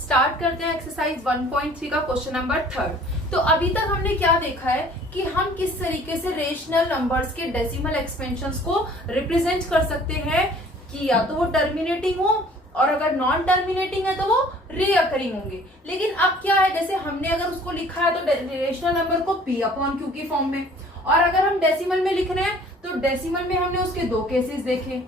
Start करते हैं exercise 1.3 का क्वेश्चन नंबर 3। तो अभी तक हमने क्या देखा है कि हम किस तरीके से रेशनल नंबर्स के डेसिमल एक्सपेंशंस को रिप्रेजेंट कर सकते हैं कि या तो वो टर्मिनेटिंग हो और अगर नॉन टर्मिनेटिंग है तो वो रीअकरिंग होंगे। लेकिन अब क्या है, जैसे हमने अगर उसको लिखा है तो रेशनल नंबर को p अपॉन q की फॉर्म में, और अगर हम डेसिमल में लिख रहे हैं तो डेसिमल में हमने उसके दो केसेस देखे।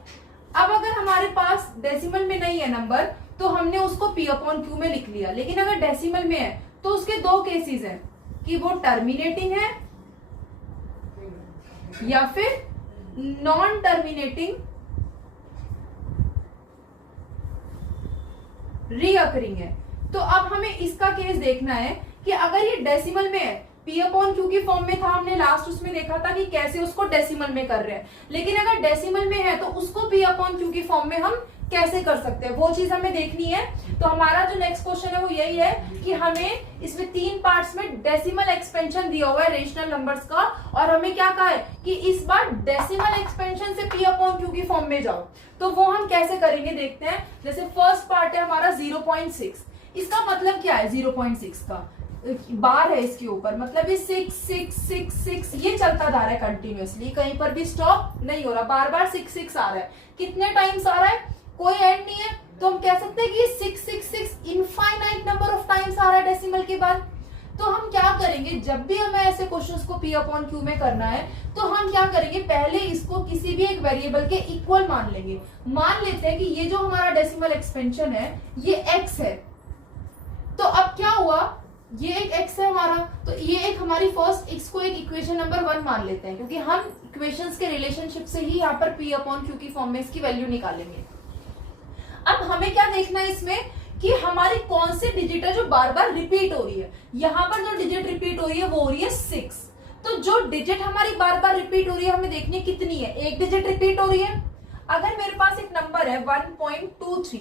अब अगर हमारे पास डेसिमल में नहीं है नंबर तो हमने उसको p अपॉन q में लिख लिया, लेकिन अगर डेसिमल में है तो उसके दो केसेस हैं कि वो टर्मिनेटिंग है या फिर नॉन टर्मिनेटिंग रीअकरिंग है। तो अब हमें इसका केस देखना है कि अगर ये डेसिमल में है, p अपॉन q की फॉर्म में था, हमने लास्ट उसमें देखा था कि कैसे उसको डेसिमल में कर रहे हैं, लेकिन अगर डेसिमल में है तो उसको p अपॉन q की फॉर्म में हम कैसे कर सकते हैं, वो चीज हमें देखनी है। तो हमारा जो नेक्स्ट क्वेश्चन है वो यही है कि हमें इसमें 3 पार्ट्स में डेसिमल एक्सपेंशन दिया हुआ है रेशनल नंबर्स का, और हमें क्या कहा है कि इस बार डेसिमल एक्सपेंशन से p अपॉन q की फॉर्म में जाओ। तो वो हम कैसे करेंगे देखते हैं। जैसे फर्स्ट पार्ट है हमारा 0.6, इसका मतलब क्या है 0.6 का बार है इसके ऊपर, मतलब ये 6 6 6 6 ये चलता जा रहा है कंटिन्यूअसली, कहीं पर भी स्टॉप नहीं हो रहा, बार बार 6 6 आ रहा है। कितने टाइम्स आ रहा है, कोई एंड नहीं है, तो हम कह सकते हैं कि 6 6 6 इनफाइनाइट नंबर ऑफ टाइम्स आ रहा है डेसिमल के बाद। तो हम क्या करेंगे, जब भी हमें ऐसे क्वेश्चंस को p अपॉन q में करना है तो हम क्या करेंगे, पहले इसको किसी भी एक वेरिएबल के इक्वल मान लेंगे। मान लेते हैं कि ये जो हमारा डेसिमल एक्सपेंशन है ये x है। तो अब क्या हुआ, ये एक x है हमारा, तो ये एक हमारी फर्स्ट x को एक इक्वेशन नंबर 1 मान लेते हैं, क्योंकि हम इक्वेशंस के रिलेशनशिप से ही यहाँ पर p अपॉन q की फॉर्म में इसकी वैल्यू निकालेंगे। अब हमें क्या देखना है इसमें कि हमारी कौन सी डिजिट है जो बार बार रिपीट हो रही है। यहाँ पर जो डिजिट रिपीट हो रही है वो हो रही है 6। तो जो डिजिट हमारी बार बार रिपीट हो रही है हमें देखनी है कितनी है, एक डिजिट रिपीट हो रही है। अगर मेरे पास एक नंबर है 1.23,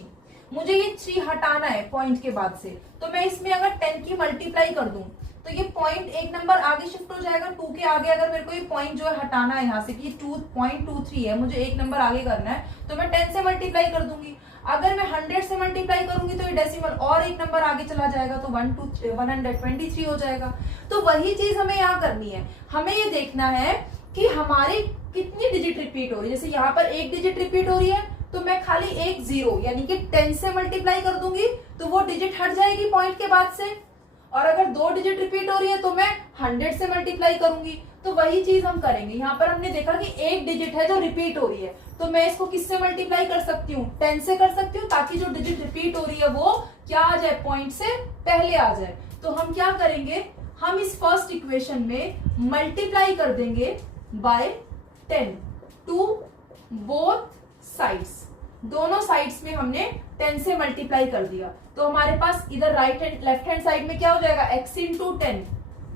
मुझे ये 3 हटाना है पॉइंट के बाद से, तो मैं इसमें अगर 10 की मल्टीप्लाई कर दूं तो ये पॉइंट एक नंबर आगे शिफ्ट हो जाएगा। 2 के आगे अगर मेरे को ये पॉइंट जो है हटाना है यहाँ से कि 2.23 है, मुझे एक नंबर आगे करना है, तो मैं 10 से मल्टीप्लाई कर दूंगी। अगर मैं 100 से मल्टीप्लाई करूंगी तो ये डेसिमल और एक नंबर आगे चला जाएगा, तो 123 हो जाएगा। तो वही चीज हमें यहाँ करनी है, हमें ये देखना है कि हमारी कितनी डिजिट रिपीट हो रही है। जैसे यहाँ पर एक डिजिट रिपीट हो रही है तो मैं खाली एक 0 यानी कि 10 से मल्टीप्लाई कर दूंगी तो वो डिजिट हट जाएगी पॉइंट के बाद से, और अगर 2 डिजिट रिपीट हो रही है तो मैं 100 से मल्टीप्लाई करूंगी। तो वही चीज हम करेंगे। यहाँ पर हमने देखा कि एक डिजिट है जो रिपीट हो रही है, तो मैं इसको किससे मल्टीप्लाई कर सकती हूँ, 10 से कर सकती हूँ, ताकि जो डिजिट रिपीट हो रही है वो क्या आ जाए, पॉइंट से पहले आ जाए। तो हम क्या करेंगे, हम इस फर्स्ट इक्वेशन में मल्टीप्लाई कर देंगे बाय 10 टू बोथ साइड्स। दोनों साइड्स में हमने 10 से मल्टीप्लाई कर दिया, तो हमारे पास इधर right hand left hand side में क्या हो जाएगा, x इंटू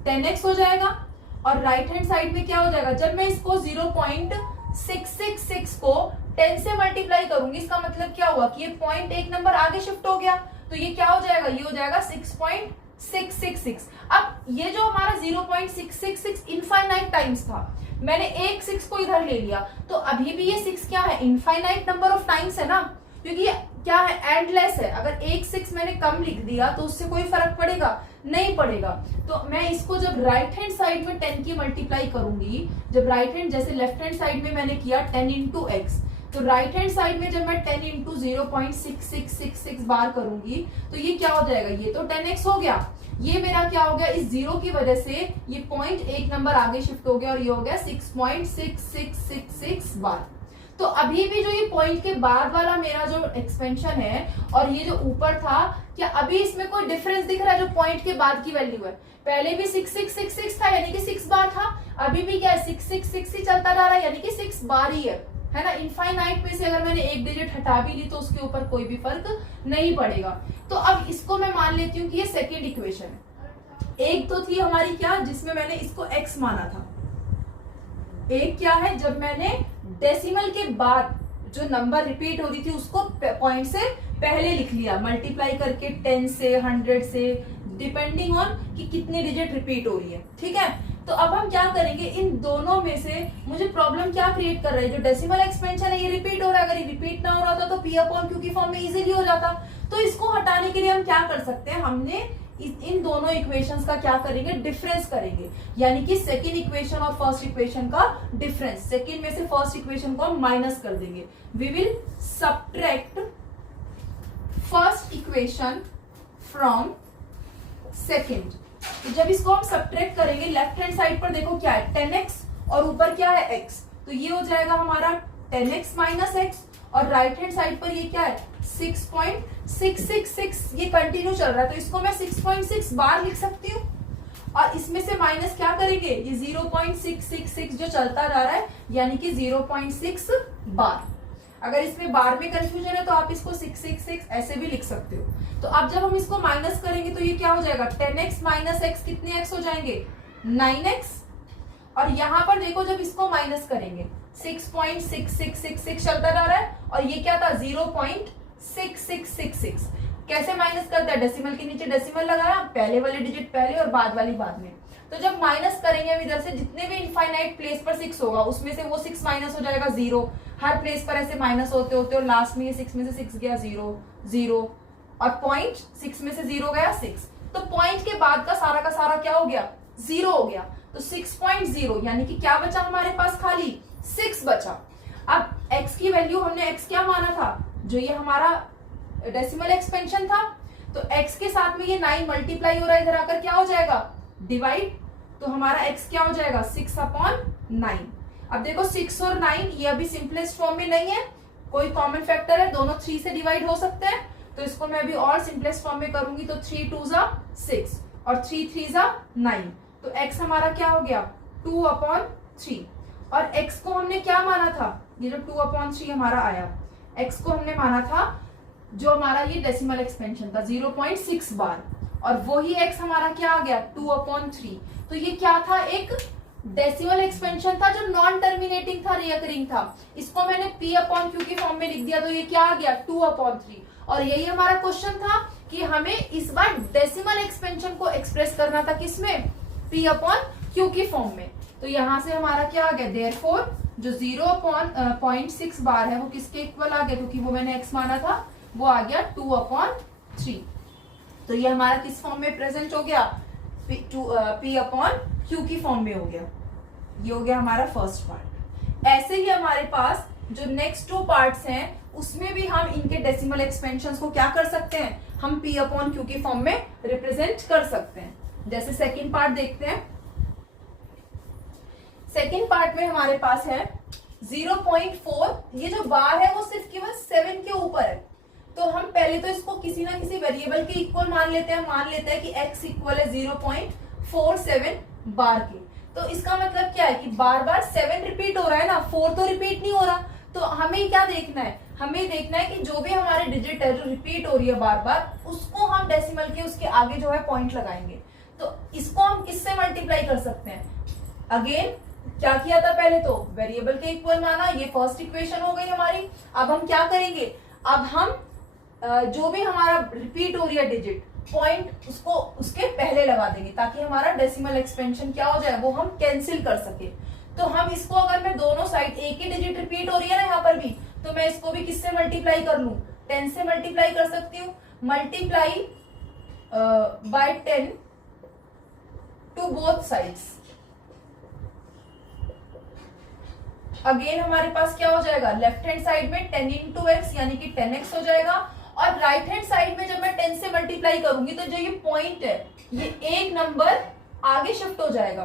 10x हो जाएगा, और राइट हैंड साइड में क्या हो जाएगा, जब मैं इसको 0.666 को 10 से मल्टीप्लाई करूंगी, इसका मतलब क्या हुआ कि ये पॉइंट एक नंबर आगे शिफ्ट हो गया, तो ये क्या हो जाएगा, ये हो जाएगा 6.666। अब ये जो हमारा 0.666 इनफाइनाइट टाइम्स था, मैंने एक 6 को इधर ले लिया, तो अभी भी ये 6 क्या है, इनफाइनाइट नंबर ऑफ टाइम्स है ना, क्योंकि ये क्या है, एंडलेस है। अगर एक 6 मैंने कम लिख दिया तो उससे कोई फर्क पड़ेगा, नहीं पड़ेगा। तो मैं इसको जब राइट हैंड साइड में 10 की मल्टीप्लाई करूंगी, जब राइट हैंड जैसे लेफ्ट हैंड साइड में मैंने किया 10 इंटू एक्स, तो राइट हैंड साइड में जब मैं 10 इंटू 0.6666 बार करूंगी तो ये क्या हो जाएगा, ये तो 10x हो गया, ये मेरा क्या हो गया, इस 0 की वजह से ये पॉइंट एक नंबर आगे शिफ्ट हो गया और ये हो गया 6.6666 बार। तो अभी भी जो ये पॉइंट के बाद वाला मेरा जो एक्सपेंशन है और ये जो ऊपर था, क्या अभी इसमें कोई डिफरेंस दिख रहा है जो पॉइंट के बाद की वैल्यू है। पहले भी 6666 था यानी कि 6 बार था, अभी भी क्या है 666 ही चलता जा रहा है यानी कि 6 बार ही है ना। इनफाइनाइट में से अगर मैंने एक डिजिट हटा भी ली तो उसके ऊपर कोई भी फर्क नहीं पड़ेगा। तो अब इसको मैं मान लेती हूँ कि ये सेकेंड इक्वेशन है। एक तो थी हमारी क्या, जिसमें मैंने इसको x माना था, एक क्या है जब मैंने डेसिमल के बाद जो नंबर रिपीट हो रही थी उसको पॉइंट से पहले लिख लिया, मल्टीप्लाई करके 10 से 100 से, डिपेंडिंग ऑन कि कितनी डिजिट रिपीट हो रही है, ठीक है। तो अब हम क्या करेंगे, इन दोनों में से मुझे प्रॉब्लम क्या क्रिएट कर रही है, जो डेसिमल एक्सपेंशन है ये रिपीट हो रहा है, अगर ये रिपीट ना हो रहा था तो P अपॉन Q की फॉर्म में इजीली हो जाता। तो इसको हटाने के लिए हम क्या कर सकते हैं, हमने इन दोनों इक्वेशंस का क्या करेंगे, डिफरेंस करेंगे, यानी कि सेकंड इक्वेशन और फर्स्ट इक्वेशन का डिफरेंस, सेकंड में से फर्स्ट इक्वेशन को हम माइनस कर देंगे। We will subtract first equation from second. तो जब इसको हम सब्ट्रैक्ट करेंगे, लेफ्ट हैंड साइड पर देखो क्या है 10x और ऊपर क्या है x, तो ये हो जाएगा हमारा 10x माइनस x, और राइट हैंड साइड पर ये क्या है 6.666, ये कंटिन्यू चल रहा है तो इसको मैं 6.6 बार लिख सकती हूँ, और इसमें से माइनस क्या करेंगे, ये 0.666 जो चलता जा रहा है यानी कि 0.6 बार। अगर इसमें बार में कंफ्यूजन है तो आप इसको 666 ऐसे भी लिख सकते हो। तो अब जब हम इसको माइनस करेंगे तो ये क्या हो जाएगा, 10x माइनस x, कितने x हो जाएंगे 9x, और यहां पर देखो जब इसको माइनस करेंगे 6.6666 चलता जा रहा है, और ये क्या था 0.6666। कैसे माइनस करता है, डेसिमल के नीचे डेसिमल लगाया, पहले वाले डिजिट पहले और बाद वाली बाद में। तो जब माइनस करेंगे हम इधर से, जितने भी इनफाइनाइट प्लेस पर 6 होगा उसमें से वो 6 माइनस हो जाएगा 0, हर प्लेस पर ऐसे माइनस होते होते, और लास्ट में ये 6 में से 6 गया 0 0, और पॉइंट 6 में से 0 गया 6, तो पॉइंट के बाद का सारा क्या हो गया 0 हो गया। तो 6.0 यानी कि क्या बचा हमारे पास, खाली 6 बचा। अब x की वैल्यू हमने x क्या माना था, जो ये हमारा डेसिमल एक्सपेंशन था, तो x के साथ में ये 9 मल्टीप्लाई हो रहा है, इधर आकर क्या हो जाएगा डिवाइड, तो हमारा x क्या हो जाएगा 6/9। अब देखो 6 और 9 ये अभी सिंपलेस्ट फॉर्म में नहीं है, कोई कॉमन फैक्टर है, दोनों 3 से डिवाइड हो सकते हैं, तो इसको मैं अभी और सिंपलेस्ट फॉर्म में करूंगी, तो 3 2 जा 6 और 3 3 जा 9, तो x हमारा क्या हो गया 2/3, और x को हमने क्या माना था, ये जो 2/3 हमारा आया, x को हमने माना था जो हमारा ये डेसिमल एक्सपेंशन था 0.6 बार, और वही x हमारा क्या आ गया 2/3। तो ये क्या था, एक डेसिमल एक्सपेंशन था जो नॉन टर्मिनेटिंग था, रिकरिंग था, इसको मैंने P/Q की फॉर्म में लिख दिया, तो ये क्या आ गया 2/3। और यही हमारा क्वेश्चन था कि हमें इस बार डेसिमल एक्सपेंशन को एक्सप्रेस करना था किसमें, P/Q की फॉर्म में। तो यहां से हमारा क्या आ गया, देयरफॉर जो 0.6 बार है वो किसके इक्वल आ गया, क्योंकि वो मैंने x माना था, वो आ गया 2/3। तो ये हमारा किस फॉर्म में प्रेजेंट हो गया, P/Q की फॉर्म में हो गया। ये हो गया हमारा फर्स्ट पार्ट। ऐसे ही हमारे पास जो नेक्स्ट 2 पार्ट्स हैं उसमें भी हम इनके डेसिमल एक्सपेंशंस को क्या कर सकते हैं, हम P/Q की फॉर्म में रिप्रेजेंट कर सकते हैं। जैसे सेकंड पार्ट देखते हैं। सेकंड पार्ट में हमारे पास है 0.4, ये जो बार है वो सिर्फ केवल 7 के ऊपर है, तो हम पहले तो इसको किसी ना किसी वेरिएबल के इक्वल मान लेते हैं कि x इक्वल है 0.47 बार के। तो इसका मतलब क्या है कि बार बार 7 रिपीट हो रहा है ना, 4 तो रिपीट नहीं हो रहा। तो हमें क्या देखना है, हमें देखना है कि जो भी हमारे डिजिट है जो रिपीट हो रही है बार बार, उसको हम डेसिमल के उसके आगे जो है पॉइंट लगाएंगे। तो इसको हम किससे मल्टीप्लाई कर सकते हैं, अगेन क्या किया था, पहले तो वेरिएबल के इक्वल माना, ये फर्स्ट इक्वेशन हो गई हमारी। अब हम क्या करेंगे, अब हम जो भी हमारा रिपीट हो रही है डिजिट, पॉइंट उसको उसके पहले लगा देंगे, ताकि हमारा डेसिमल एक्सपेंशन क्या हो जाए, वो हम कैंसिल कर सके। तो हम इसको, अगर मैं दोनों साइड एक ही डिजिट रिपीट हो रही है ना यहाँ पर भी, तो मैं इसको भी kiss से मल्टीप्लाई कर लूं, 10 से मल्टीप्लाई कर सकती हूँ, multiply by 10 to both sides. Again हमारे पास क्या हो जाएगा, लेफ्ट हैंड साइड में 10 into x यानी कि 10x हो जाएगा, और राइट हैंड साइड में जब मैं 10 से मल्टीप्लाई करूंगी तो जो ये पॉइंट है ये एक नंबर आगे शिफ्ट हो जाएगा,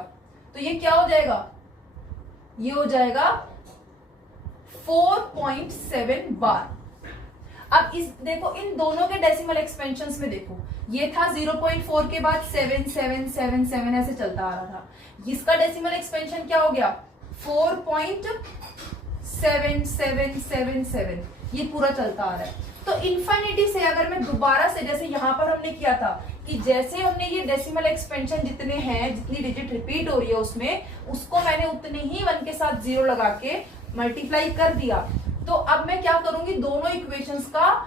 तो ये क्या हो जाएगा, ये हो जाएगा 4.7 बार। अब इस देखो इन दोनों के डेसिमल एक्सपेंशंस में देखो, ये था 0.4 के बाद 7 7 7 7 ऐसे चलता आ रहा था, इसका डेसिमल एक्सपेंशन क्या हो गया 4.7777, ये पूरा चलता आ रहा है। तो इन्फिनिटी से अगर मैं दोबारा से, जैसे यहां पर हमने किया था कि जैसे हमने ये डेसिमल एक्सपेंशन जितने हैं, जितनी डिजिट रिपीट हो रही है उसमें, उसको मैंने उतने ही 1 के साथ 0 लगा के मल्टीप्लाई कर दिया। तो अब मैं क्या करूंगी, दोनों इक्वेशंस का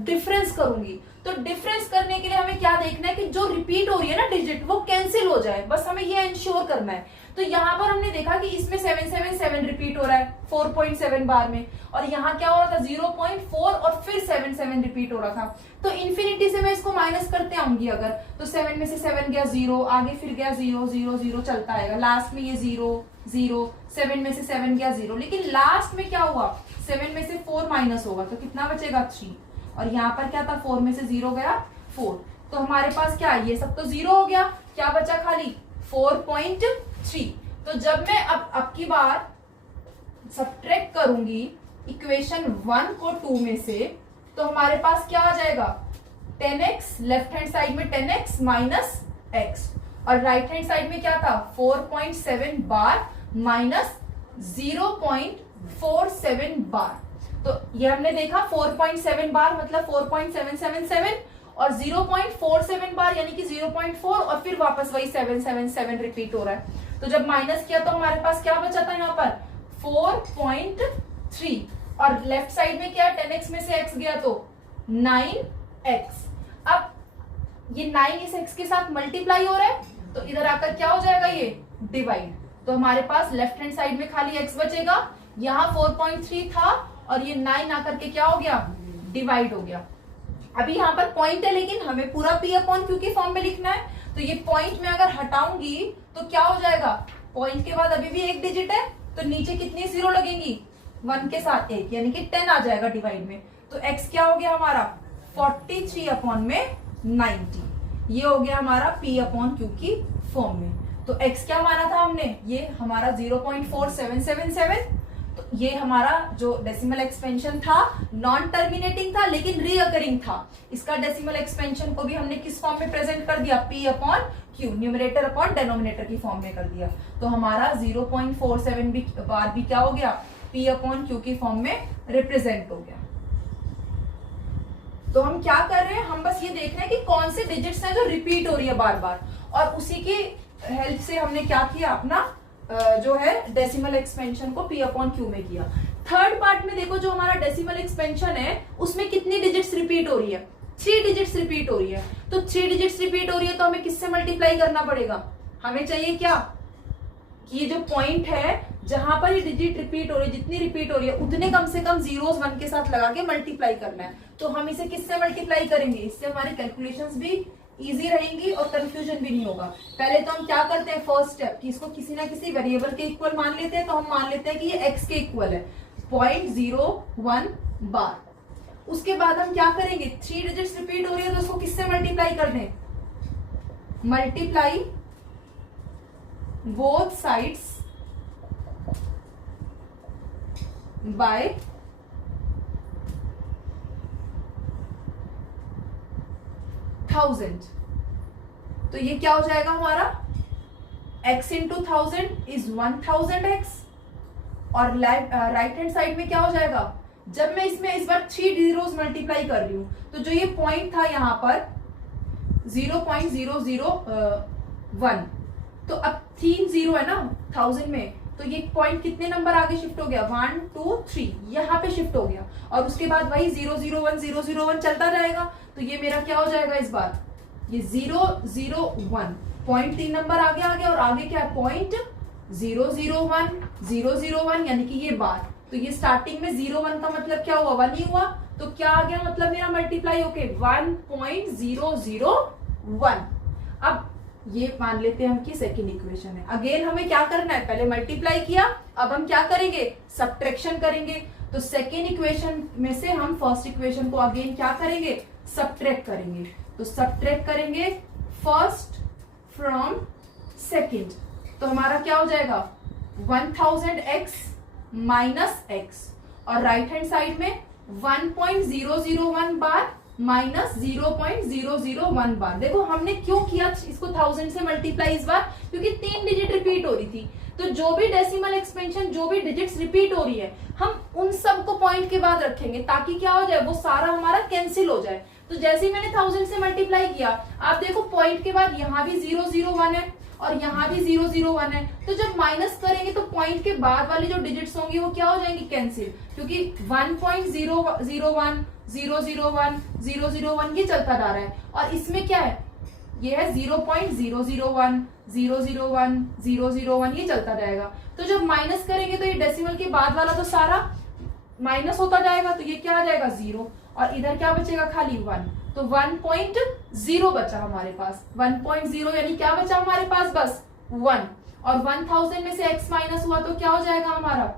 डिफरेंस करूंगी। तो डिफरेंस करने के लिए हमें क्या देखना है कि जो रिपीट हो रही है ना डिजिट वो कैंसिल हो जाए, बस हमें ये इंश्योर करना है। तो यहाँ पर हमने देखा कि इसमें 777 रिपीट हो रहा है 4.7 बार में, और यहाँ क्या हो रहा था 0.4 और फिर 77 रिपीट हो रहा था। तो इन्फिनिटी से मैं इसको माइनस करते आऊंगी अगर, तो 7 में से 7 गया 0, आगे फिर गया 0 0 0 चलता आएगा, लास्ट में ये 0 0, 7 में से 7 गया 0, लेकिन लास्ट में क्या हुआ 7 में से 4 माइनस होगा तो कितना बचेगा 3, और यहाँ पर क्या था 4 में से 0 गया 4, तो हमारे पास क्या ये सब तो 0 हो गया, क्या बचा खाली 4.3। तो जब मैं अब की बार सब्ट्रैक्ट करूंगी इक्वेशन 1 को 2 में से, तो हमारे पास क्या आ जाएगा 10x, लेफ्ट हैंड साइड में 10x माइनस x, और राइट हैंड साइड में क्या था 4.7 बार माइनस 0.47 बार। तो ये हमने देखा 4.7 बार मतलब 4.777 और 0.47 बार यानी कि 0.4 और फिर वापस वही 777 रिपीट हो रहा है। तो जब माइनस किया तो हमारे पास क्या बचा था यहाँ पर 4.3, और लेफ्ट साइड में क्या 10x में से x गया तो 9x। अब ये 9 इस x के साथ मल्टीप्लाई हो रहा है तो इधर आकर क्या हो जाएगा ये डिवाइड, तो हमारे पास लेफ्ट हैंड साइड में खाली x बचेगा, यहाँ 4.3 था और ये 9 आकर के क्या हो गया डिवाइड हो गया। अभी यहाँ पर पॉइंट है लेकिन हमें पूरा p अपॉन q के फॉर्म में लिखना है, तो ये पॉइंट में अगर हटाऊंगी तो क्या हो जाएगा, पॉइंट के बाद अभी भी एक डिजिट है तो नीचे कितनी जीरो लगेंगी 1 के साथ 1 यानी कि 10 आ जाएगा डिवाइड में, तो x क्या हो गया हमारा 43 अपॉन में 90, ये हो गया हमारा p अपॉन q की फॉर्म में। तो x क्या माना था हमने, ये हमारा 0.4777, तो ये हमारा जो डेसिमल एक्सपेंशन था नॉन टर्मिनेटिंग था लेकिन रीअकरिंग था, इसका डेसिमल एक्सपेंशन को भी हमने किस फॉर्म में प्रेजेंट कर दिया p upon q, numerator upon denominator की फॉर्म में कर दिया, तो हमारा 0.47 भी बार भी क्या हो गया p अपॉन q की फॉर्म में रिप्रेजेंट हो गया। तो हम क्या कर रहे हैं, हम बस ये देख रहे हैं कि कौन से डिजिट्स हैं जो रिपीट हो रही है बार बार, और उसी की हेल्प से हमने क्या किया अपना जो है डेसिमल एक्सपेंशन को p अपॉन q में किया। थर्ड पार्ट में देखो जो हमारा डेसिमल एक्सपेंशन है उसमें कितनी डिजिट्स रिपीट हो रही है 3 डिजिट्स रिपीट हो रही है, तो 3 डिजिट्स रिपीट हो रही है तो हमें किससे मल्टीप्लाई करना पड़ेगा, हमें चाहिए क्या कि ये जो पॉइंट है जहां पर ये डिजिट रिपीट हो रही है जितनी रिपीट हो रही है उतने कम से कम जीरोस 1 के साथ लगा के मल्टीप्लाई करना है। तो हम इसे किससे मल्टीप्लाई करेंगे, इससे हमारी कैलकुलेशंस भी इजी रहेंगी और कंफ्यूजन भी नहीं होगा। पहले तो हम क्या करते हैं फर्स्ट स्टेप कि इसको किसी ना किसी वेरिएबल के इक्वल मान लेते हैं, तो हम मान लेते हैं कि ये x के इक्वल है 0.01 बार। उसके बाद हम क्या करेंगे 3 डिजिट्स रिपीट हो रही है तो उसको किससे मल्टीप्लाई कर दें, मल्टीप्लाई बोथ साइड्स बाय 1000, तो ये क्या हो जाएगा हमारा x इंटू 1000 इज 1000x, और राइट हैंड साइड में क्या हो जाएगा, जब मैं इसमें इस बार 3 जीरोस मल्टीप्लाई कर रही हूं तो जो ये पॉइंट था यहाँ पर 0.001, तो अब 3 जीरो है ना 1000 में, तो ये पॉइंट कितने नंबर आगे शिफ्ट हो गया 1 2 3 यहाँ पे शिफ्ट हो गया, और उसके बाद वही 001 चलता जाएगा, तो ये मेरा क्या हो जाएगा इस बार ये 001 पॉइंट 3 नंबर आगे आ गया, और आगे क्या है पॉइंट 001 यानी कि ये बार, तो ये स्टार्टिंग में 01 का मतलब क्या हुआ 1 ही हुआ, तो क्या आ गया मतलब मेरा मल्टीप्लाई होके 1.001। अब ये मान लेते हैं हम कि सेकंड इक्वेशन है। अगेन हमें क्या करना है, पहले मल्टीप्लाई किया, अब हम क्या करेंगे सब्ट्रैक्शन करेंगे, तो सेकंड इक्वेशन में से हम फर्स्ट इक्वेशन को अगेन क्या करेंगे सब्ट्रैक्ट करेंगे, तो सब्ट्रैक्ट करेंगे फर्स्ट फ्रॉम सेकंड, तो हमारा क्या हो जाएगा 1000x माइनस x, और राइट हैंड साइड में 1.001 बार माइनस 0.001 बार। देखो हमने क्यों किया इसको 1000 से मल्टीप्लाई इस बार, क्योंकि 3 डिजिट रिपीट हो रही थी, तो जो भी डेसिमल एक्सपेंशन जो भी डिजिट्स रिपीट हो रही है हम उन सबको पॉइंट के बाद रखेंगे ताकि क्या हो जाए वो सारा हमारा कैंसिल हो जाए। तो जैसे ही मैंने 1000 से मल्टीप्लाई किया आप देखो पॉइंट के बाद यहाँ भी 001 है और यहाँ भी 0 0 1 है, तो जब माइनस करेंगे तो पॉइंट के बाद वाली जो डिजिट्स होंगी वो क्या हो जाएंगी, कैंसिल, क्योंकि 1.001 0 0 1 0 0 1 ये चलता जा रहा है, और इसमें क्या है, ये है 0.001 0 0 1 0 0 1 ये चलता जाएगा। तो जब माइनस करेंगे तो ये डेसिमल के बाद वाला तो सारा माइनस होता जाएगा, तो ये क्या आ जाएगा 0, और इधर क्या बचेगा, खाली 1, तो 1.0 बचा हमारे पास, 1.0 यानी क्या बचा हमारे पास, बस 1, और 1000 में से x माइनस हुआ तो क्या हो जाएगा हमारा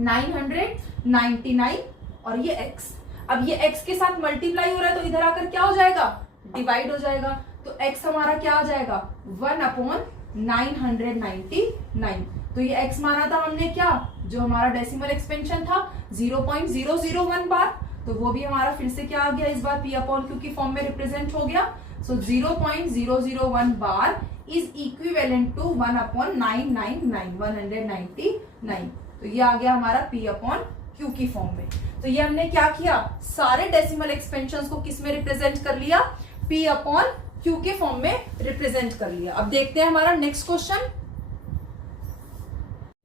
999, और ये x, अब ये x के साथ मल्टीप्लाई हो रहा है तो इधर आकर क्या हो जाएगा, डिवाइड हो जाएगा, तो x हमारा क्या आ जाएगा 1/999, तो ये x माना था हमने क्या, जो हमारा डेसिमल एक्सपेंशन था 0.001 बार, तो वो भी हमारा फिर से क्या आ गया, इस बार p/q की फॉर्म में रिप्रेजेंट हो गया, सो 0.001 बार इज इक्विवेलेंट टू 1/999, तो ये आ गया हमारा p/q की फॉर्म में। तो ये हमने क्या किया, सारे डेसिमल एक्सपेंशंस को किस में रिप्रेजेंट कर लिया, p/q के फॉर्म में रिप्रेजेंट कर लिया। अब देखते हैं हमारा नेक्स्ट क्वेश्चन।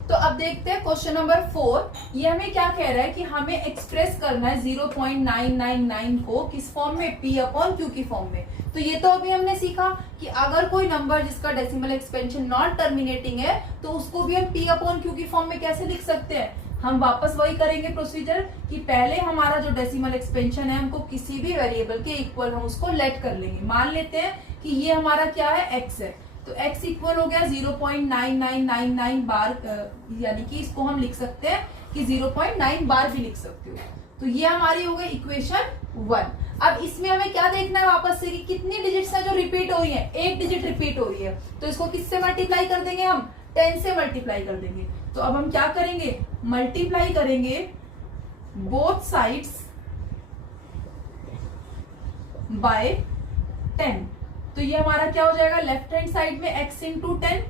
तो अब देखते हैं क्वेश्चन नंबर 4, ये हमें क्या कह रहा है कि हमें एक्सप्रेस करना है 0.999 को किस फॉर्म में, p/q की फॉर्म में। तो ये तो अभी हमने सीखा कि अगर कोई नंबर जिसका डेसिमल एक्सपेंशन नॉन टर्मिनेटिंग है तो उसको भी हम p/q की फॉर्म में कैसे लिख सकते हैं। हम वापस वही करेंगे प्रोसीजर कि पहले हमारा जो डेसिमल एक्सपेंशन है हमको किसी भी वेरिएबल के इक्वल हम उसको लेट कर लेंगे। मान लेते हैं कि ये हमारा क्या है, x है, तो x इक्वल हो गया 0.9999 बार, यानी कि इसको हम लिख सकते हैं कि 0.9 बार भी लिख सकते हो। तो ये हमारी हो गई इक्वेशन 1। अब इसमें हमें क्या देखना है वापस से कि कितनी डिजिट्स है जो रिपीट हो रही है, एक डिजिट रिपीट हो रही है, तो इसको किससे मल्टीप्लाई कर देंगे, हम 10 से मल्टीप्लाई कर देंगे। तो अब हम क्या करेंगे, मल्टीप्लाई करेंगे बोथ साइड्स बाय 10, तो ये हमारा क्या हो जाएगा, लेफ्ट हैंड साइड में x इंटू 10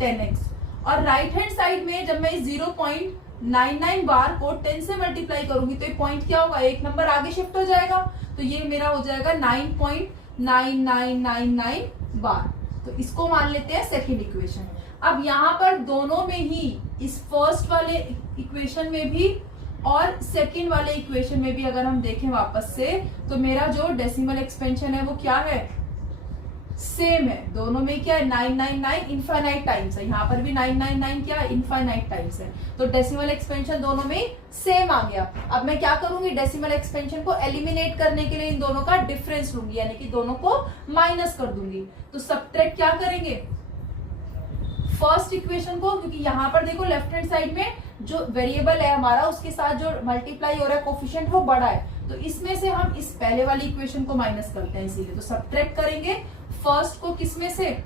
10x, और राइट हैंड साइड में जब मैं इस 0.99 बार को 10 से मल्टीप्लाई करूंगी तो ये पॉइंट क्या होगा, एक नंबर आगे शिफ्ट हो जाएगा, तो ये मेरा हो जाएगा 9.9999 बार। तो इसको मान लेते हैं सेकेंड इक्वेशन। अब यहाँ पर दोनों में ही, इस फर्स्ट वाले इक्वेशन में भी और सेकेंड वाले इक्वेशन में भी अगर हम देखें वापस से, तो मेरा जो डेसिमल एक्सपेंशन है वो क्या है, सेम है। दोनों में क्या है, 999 इनफाइनाइट टाइम्स है, यहाँ पर भी 999 क्या है, इनफाइनाइट टाइम्स है, तो डेसिमल एक्सपेंशन दोनों में सेम आ गया। अब मैं क्या करूंगी, डेसिमल एक्सपेंशन को एलिमिनेट करने के लिए इन दोनों का डिफरेंस लूंगी, यानी कि दोनों को माइनस कर दूंगी। तो सबट्रैक्ट क्या करेंगे, फर्स्ट इक्वेशन को, क्योंकि यहाँ पर देखो लेफ्ट हैंड साइड में जो वेरिएबल है हमारा उसके साथ जो मल्टीप्लाई हो रहा है कोफिशिएंट वो बड़ा है, तो इसमें से हम इस पहले वाली इक्वेशन को माइनस करते हैं, इसीलिए तो सबट्रैक्ट करेंगे फर्स्ट को किस में से,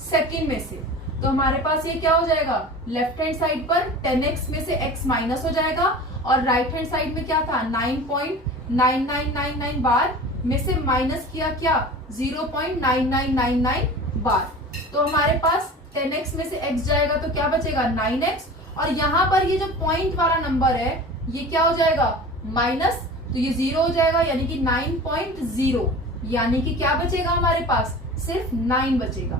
सेकंड में से। तो हमारे पास ये क्या हो जाएगा, लेफ्ट हैंड साइड पर 10x में से x माइनस हो जाएगा, और राइट हैंड साइड में क्या था, 9.9999 बार में से माइनस किया क्या, 0.9999 बार। तो हमारे पास 10x में से x जाएगा तो क्या बचेगा, 9x, और यहाँ पर ये जो पॉइंट वाला नंबर है ये क्या हो जाएगा, माइनस, तो ये 0 हो जाएगा, यानी कि 9.0, यानी कि क्या बचेगा हमारे पास, सिर्फ 9 बचेगा।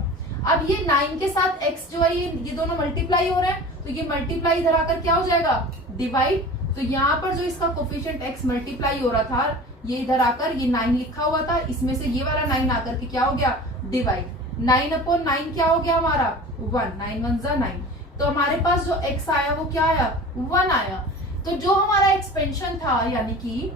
अब ये 9 के साथ x जो है ये दोनों मल्टीप्लाई हो रहे हैं, तो ये मल्टीप्लाई इधर आकर क्या हो जाएगा, डिवाइड। तो यहाँ पर जो इसका कोफिशिएंट x मल्टीप्लाई हो रहा था ये इधर आकर ये 9 लिखा हुआ था, इसमें से ये वाला 9 आकर के क्या हो गया, डिवाइड। 9/9 क्या हो गया हमारा, 1, 9 1 जा 9। तो हमारे पास जो x आया वो क्या आया, 1 आया। तो जो हमारा एक्सपेंशन था यानी कि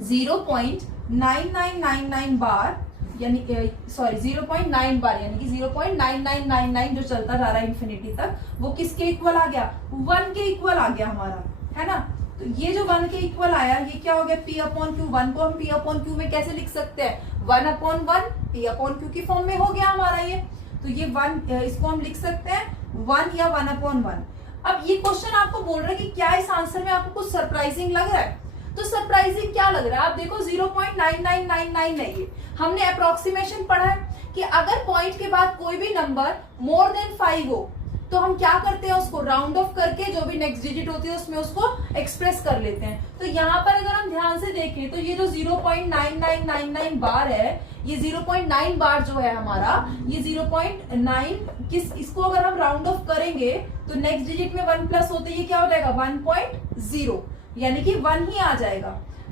0.9999 बार, यानी सॉरी 0.9 बार, यानी कि 0.9999 जो चलता जा रहा है इन्फिनिटी तक, वो किसके इक्वल आ गया, 1 के इक्वल आ गया हमारा, है ना। तो ये जो 1 के इक्वल आया ये क्या हो गया, p/q। 1 को हम p/q में कैसे लिख सकते हैं, 1/1 p/q की फॉर्म में हो गया हमारा ये। तो ये 1, इसको हम लिख सकते हैं 1 या 1/1। अब ये क्वेश्चन आपको बोल रहा है कि क्या इस आंसर में आपको कुछ सरप्राइजिंग लग रहा है, तो सरप्राइजिंग क्या लग रहा है, आप देखो 0.9999 नहीं है, हमने अप्रोक्सीमेशन पढ़ा है कि अगर पॉइंट के बाद कोई भी नंबर मोर देन 5 हो तो हम क्या करते हैं, उसको राउंड ऑफ करके जो भी नेक्स्ट डिजिट होती है उसमें उसको एक्सप्रेस कर लेते हैं। तो यहाँ पर अगर हम ध्यान से देखें तो ये जो 0.9999 बार है, ये 0.9 बार जो है हमारा, ये 0.9 इसको अगर हम राउंड ऑफ करेंगे तो नेक्स्ट डिजिट में 1 प्लस होते ये क्या हो जाएगा 1.0, यानी कि 1 ही आ जाएगा।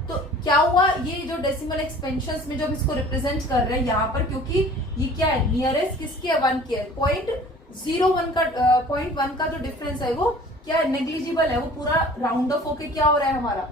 तो क्या हुआ, ये जो डेसिमल एक्सपेंशंस में जो हम इसको रिप्रेजेंट कर रहे हैं यहाँ पर, क्योंकि ये क्या है नियरेस्ट किसकी है 1 की है, 0.01 का 0.1 का जो डिफरेंस है वो क्या है नेग्लिजिबल है, वो पूरा राउंड ऑफ होके क्या हो रहा है हमारा